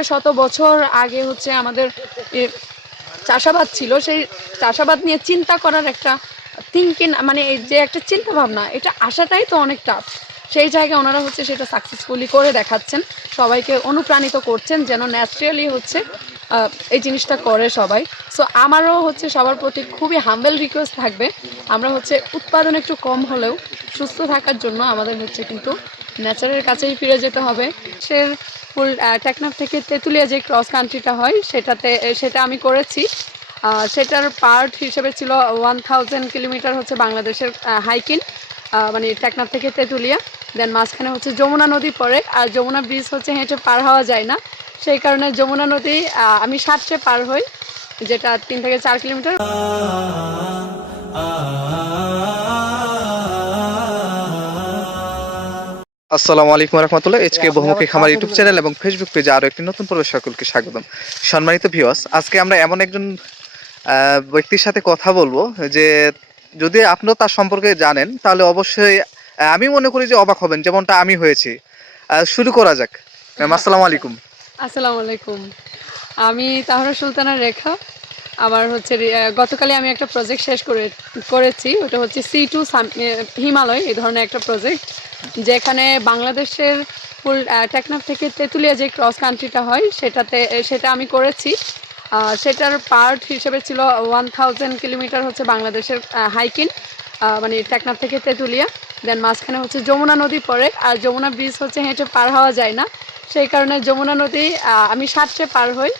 কয়েকটা শত বছর আগে হচ্ছে আমাদের চাষাবাদ ছিল, সেই চাষাবাদ নিয়ে চিন্তা করার একটা থিঙ্কিং মানে এই যে একটা চিন্তা ভাবনা, এটা আসাটাই তো অনেক টাফ সেই জায়গায় ওনারা হচ্ছে সেটা সাকসেসফুলি করে দেখাচ্ছেন, সবাইকে অনুপ্রাণিত করছেন যেন ন্যাচারালি হচ্ছে এই জিনিসটা করে সবাই। সো আমারও হচ্ছে সবার প্রতি খুবই হাম্বেল রিকোয়েস্ট থাকবে, আমরা হচ্ছে উৎপাদন একটু কম হলেও সুস্থ থাকার জন্য আমাদের হচ্ছে কিন্তু নেচারের কাছেই ফিরে যেতে হবে। সে ফুল টেকনাফ থেকে তেঁতুলিয়া যে ক্রস কান্ট্রিটা হয়, সেটাতে, সেটা আমি করেছি। সেটার পার্ট হিসেবে ছিল ওয়ান থাউজেন্ড কিলোমিটার হচ্ছে বাংলাদেশের হাইকিং মানে টেকনাফ থেকে তেঁতুলিয়া। দেন মাঝখানে হচ্ছে যমুনা নদী পড়ে। আর যমুনা ব্রিজ হচ্ছে হেঁটে পার হওয়া যায় না। সেই কারণে যমুনা নদী আমি সাতটে পার হই, যেটা তিন থেকে চার কিলোমিটার আসসালামু আলাইকুম রহমতুল্লাহ। এইচকে বহুমুখী খামার ইউটিউব চ্যানেল এবং ফেসবুক পেজে আরও একটি নতুন পর্বে সকলকে স্বাগতম। সম্মানিত ভিউয়ার্স আজকে আমরা এমন একজন ব্যক্তির সাথে কথা বলব যে যদি আপনিও তার সম্পর্কে জানেন তাহলে অবশ্যই আমি মনে করি যে অবাক হবেন যেমনটা আমি হয়েছি। শুরু করা যাক। ম্যাম আসসালামু আলাইকুম। আসসালামু আলাইকুম। আমি তাহরা সুলতানা রেখা। আমার হচ্ছে গতকালে আমি একটা প্রজেক্ট শেষ করে করেছি। ওটা হচ্ছে সি টু হিমালয় এই ধরনের একটা প্রজেক্ট যেখানে বাংলাদেশের ফুল টেকনাফ থেকে তেঁতুলিয়া যে ক্রস কান্ট্রিটা হয়, সেটাতে সেটা আমি করেছি। সেটার পার্ট হিসেবে ছিল ওয়ান থাউজেন্ড কিলোমিটার হচ্ছে বাংলাদেশের হাইকিং মানে টেকনাফ থেকে তেঁতুলিয়া। দেন মাঝখানে হচ্ছে যমুনা নদী পড়ে। আর যমুনা ব্রিজ হচ্ছে হেঁটে পার হওয়া যায় না। সেই কারণে যমুনা নদী আমি সাতটে পার হই,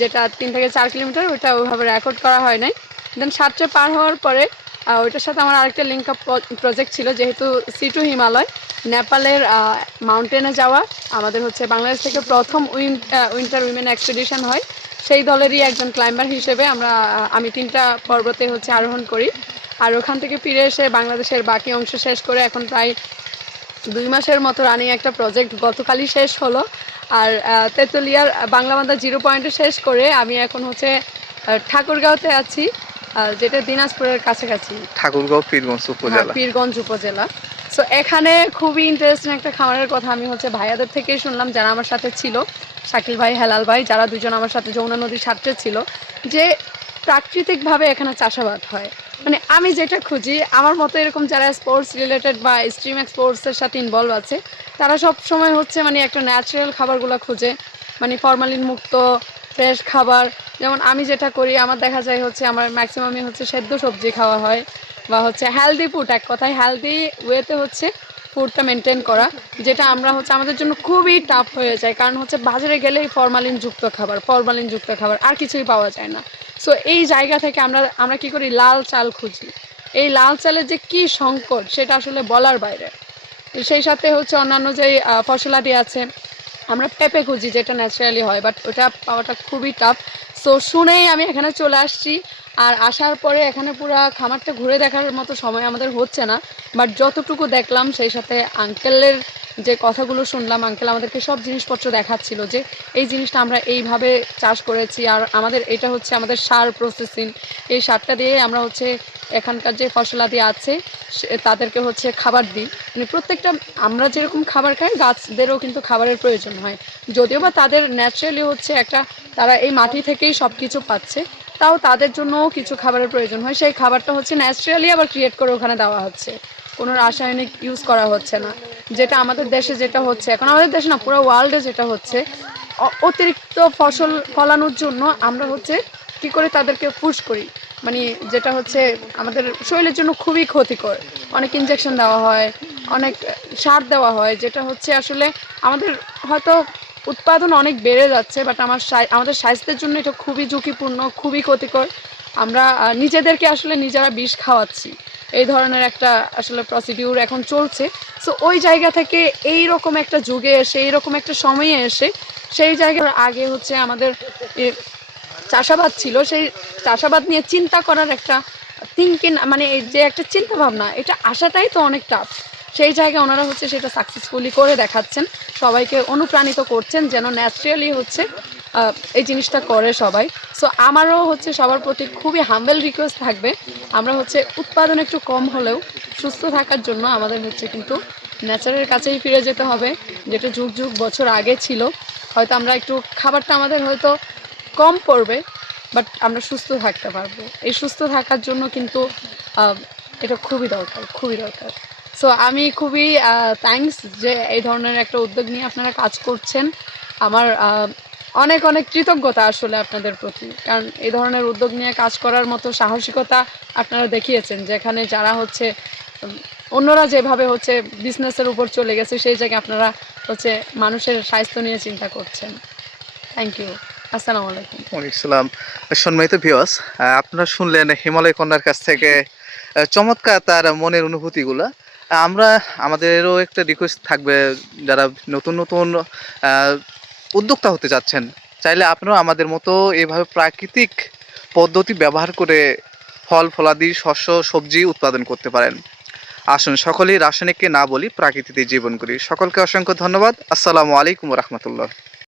যেটা তিন থেকে চার কিলোমিটার ওইটা ওইভাবে রেকর্ড করা হয় নাই। দেন সাতটে পার হওয়ার পরে আহ, ওইটার সাথে আমার আরেকটা লিঙ্ক আপ প্রজেক্ট ছিল যেহেতু সি টু হিমালয় নেপালের মাউন্টেনে যাওয়া আমাদের হচ্ছে বাংলাদেশ থেকে প্রথম উইন উইন্টার উইমেন এক্সপিডিশন হয়। সেই দলেরই একজন ক্লাইম্বার হিসেবে আমরা আমি তিনটা পর্বতে হচ্ছে আরোহণ করি। আর ওখান থেকে ফিরে এসে বাংলাদেশের বাকি অংশ শেষ করে এখন প্রায় দুই মাসের মতো রানিং একটা প্রজেক্ট গতকালই শেষ হলো। আর তেঁতুলিয়ার বাংলা বান্ধা জিরো পয়েন্টে শেষ করে আমি এখন হচ্ছে ঠাকুরগাঁওতে আছি। যেটা দিনাজপুরের কাছাকাছি। ঠাকুরগাঁও পীরগঞ্জ হ্যাঁ, উপজেলা পীরগঞ্জ উপজেলা। সো এখানে খুবই ইন্টারেস্টিং একটা খামারের কথা আমি হচ্ছে ভাইয়াদের থেকেই শুনলাম যারা আমার সাথে ছিল। শাকিল ভাই হেলাল ভাই যারা দুজন আমার সাথে যমুনা নদীর সাথে ছিল। যে প্রাকৃতিকভাবে এখানে চাষাবাদ হয়। মানে আমি যেটা খুঁজি আমার মতো এরকম যারা স্পোর্টস রিলেটেড বা স্ট্রিম স্পোর্টসের সাথে ইনভলভ আছে তারা সব সময় হচ্ছে মানে একটা ন্যাচারাল খাবারগুলো খুঁজে মানে ফরমালিন মুক্ত ফ্রেশ খাবার। যেমন আমি যেটা করি, আমার দেখা যায় হচ্ছে আমার ম্যাক্সিমামই হচ্ছে সেদ্ধ সবজি খাওয়া হয় বা হচ্ছে হেলদি ফুড এক কথায় হেলদি ওয়েতে হচ্ছে ফুডটা মেনটেন করা, যেটা আমরা হচ্ছে আমাদের জন্য খুবই টাফ হয়ে যায়। কারণ হচ্ছে বাজারে গেলেই ফরমালিন যুক্ত খাবার ফরমালিন যুক্ত খাবার, আর কিছুই পাওয়া যায় না। সো এই জায়গা থেকে আমরা আমরা কি করি? লাল চাল খুঁজি। এই লাল চালের যে কি সংকট, সেটা আসলে বলার বাইরে। সেই সাথে হচ্ছে অন্যান্য যে ফসলাদি আছে আমরা পেঁপে খুঁজি যেটা ন্যাচারালি হয় বাট ওটা পাওয়াটা খুবই টাফ সো শুনেই আমি এখানে চলে আসছি, আর আসার পরে এখানে পুরো খামারটা ঘুরে দেখার মতো সময় আমাদের হচ্ছে না বাট যতটুকু দেখলাম, সেই সাথে আঙ্কেলের যে কথাগুলো শুনলাম আঙ্কেল আমাদেরকে সব জিনিসপত্র দেখাচ্ছিল যে এই জিনিসটা আমরা এইভাবে চাষ করেছি আর আমাদের এটা হচ্ছে আমাদের সার প্রসেসিং এই সারটা দিয়ে আমরা হচ্ছে এখানকার যে ফসলাদি আছে তাদেরকে হচ্ছে খাবার দিই। মানে প্রত্যেকটা আমরা যেরকম খাবার খাই, গাছদেরও কিন্তু খাবারের প্রয়োজন হয়। যদিও বা তাদের ন্যাচারালি হচ্ছে একটা তারা এই মাটি থেকেই সব কিছু পাচ্ছে, তাও তাদের জন্যও কিছু খাবারের প্রয়োজন হয়। সেই খাবারটা হচ্ছে ন্যাচারালি আবার ক্রিয়েট করে ওখানে দেওয়া হচ্ছে। কোনো রাসায়নিক ইউজ করা হচ্ছে না। যেটা আমাদের দেশে যেটা হচ্ছে, এখন আমাদের দেশে না, পুরো ওয়ার্ল্ডে যেটা হচ্ছে অতিরিক্ত ফসল ফলানোর জন্য আমরা হচ্ছে কি করে তাদেরকে পুশ করি? মানে যেটা হচ্ছে আমাদের শরীরের জন্য খুবই ক্ষতিকর। অনেক ইনজেকশন দেওয়া হয়, অনেক সার দেওয়া হয়, যেটা হচ্ছে আসলে আমাদের হয়তো উৎপাদন অনেক বেড়ে যাচ্ছে বাট আমার আমাদের স্বাস্থ্যের জন্য এটা খুবই ঝুঁকিপূর্ণ, খুবই ক্ষতিকর। আমরা নিজেদেরকে আসলে নিজেরা বিষ খাওয়াচ্ছি। এই ধরনের একটা আসলে প্রসিডিউর এখন চলছে। সো ওই জায়গা থেকে এই রকম একটা যুগে এসে এই রকম একটা সময়ে এসে, সেই জায়গার আগে হচ্ছে আমাদের চাষাবাদ ছিল, সেই চাষাবাদ নিয়ে চিন্তা করার একটা থিঙ্কিং মানে এই যে একটা চিন্তা ভাবনা, এটা আসাটাই তো অনেক টাফ সেই জায়গায় ওনারা হচ্ছে সেটা সাকসেসফুলি করে দেখাচ্ছেন, সবাইকে অনুপ্রাণিত করছেন যেন ন্যাচারালি হচ্ছে এই জিনিসটা করে সবাই। সো আমারও হচ্ছে সবার প্রতি খুবই হাম্বেল রিকোয়েস্ট থাকবে। আমরা হচ্ছে উৎপাদন একটু কম হলেও সুস্থ থাকার জন্য আমাদের হচ্ছে কিন্তু নেচারের কাছেই ফিরে যেতে হবে, যেটা যুগ যুগ বছর আগে ছিল। হয়তো আমরা একটু খাবারটা আমাদের হয়তো কম পড়বে বাট আমরা সুস্থ থাকতে পারব। এই সুস্থ থাকার জন্য কিন্তু এটা খুবই দরকার খুবই দরকার। সো আমি খুবই থ্যাঙ্কস যে এই ধরনের একটা উদ্যোগ নিয়ে আপনারা কাজ করছেন। আমার অনেক অনেক কৃতজ্ঞতা আসলে আপনাদের প্রতি। কারণ এই ধরনের উদ্যোগ নিয়ে কাজ করার মতো সাহসিকতা আপনারা দেখিয়েছেন, যেখানে যারা হচ্ছে, অন্যরা যেভাবে হচ্ছে বিজনেসের উপর চলে গেছে, সেই জায়গায় আপনারা হচ্ছে মানুষের স্বাস্থ্য নিয়ে চিন্তা করছেন। থ্যাংক ইউ আসসালামু আলাইকুম। ওয়ালাইকুম সালাম। সম্মানিত ভিওস আপনারা শুনলেন হিমালয় কন্যার কাছ থেকে চমৎকার তার মনের অনুভূতিগুলো। আমরা, আমাদেরও একটা রিকোয়েস্ট থাকবে, যারা নতুন নতুন উদ্যোক্তা হতে যাচ্ছেন। চাইলে আপনারাও আমাদের মতো এভাবে প্রাকৃতিক পদ্ধতি ব্যবহার করে ফল, ফলাদি, শস্য, সবজি উৎপাদন করতে পারেন। আসুন সকলেই রাসায়নিককে না বলি প্রাকৃতিতে জীবন করি। সকলকে অসংখ্য ধন্যবাদ। আসসালামু আলাইকুম রহমতুল্লাহ।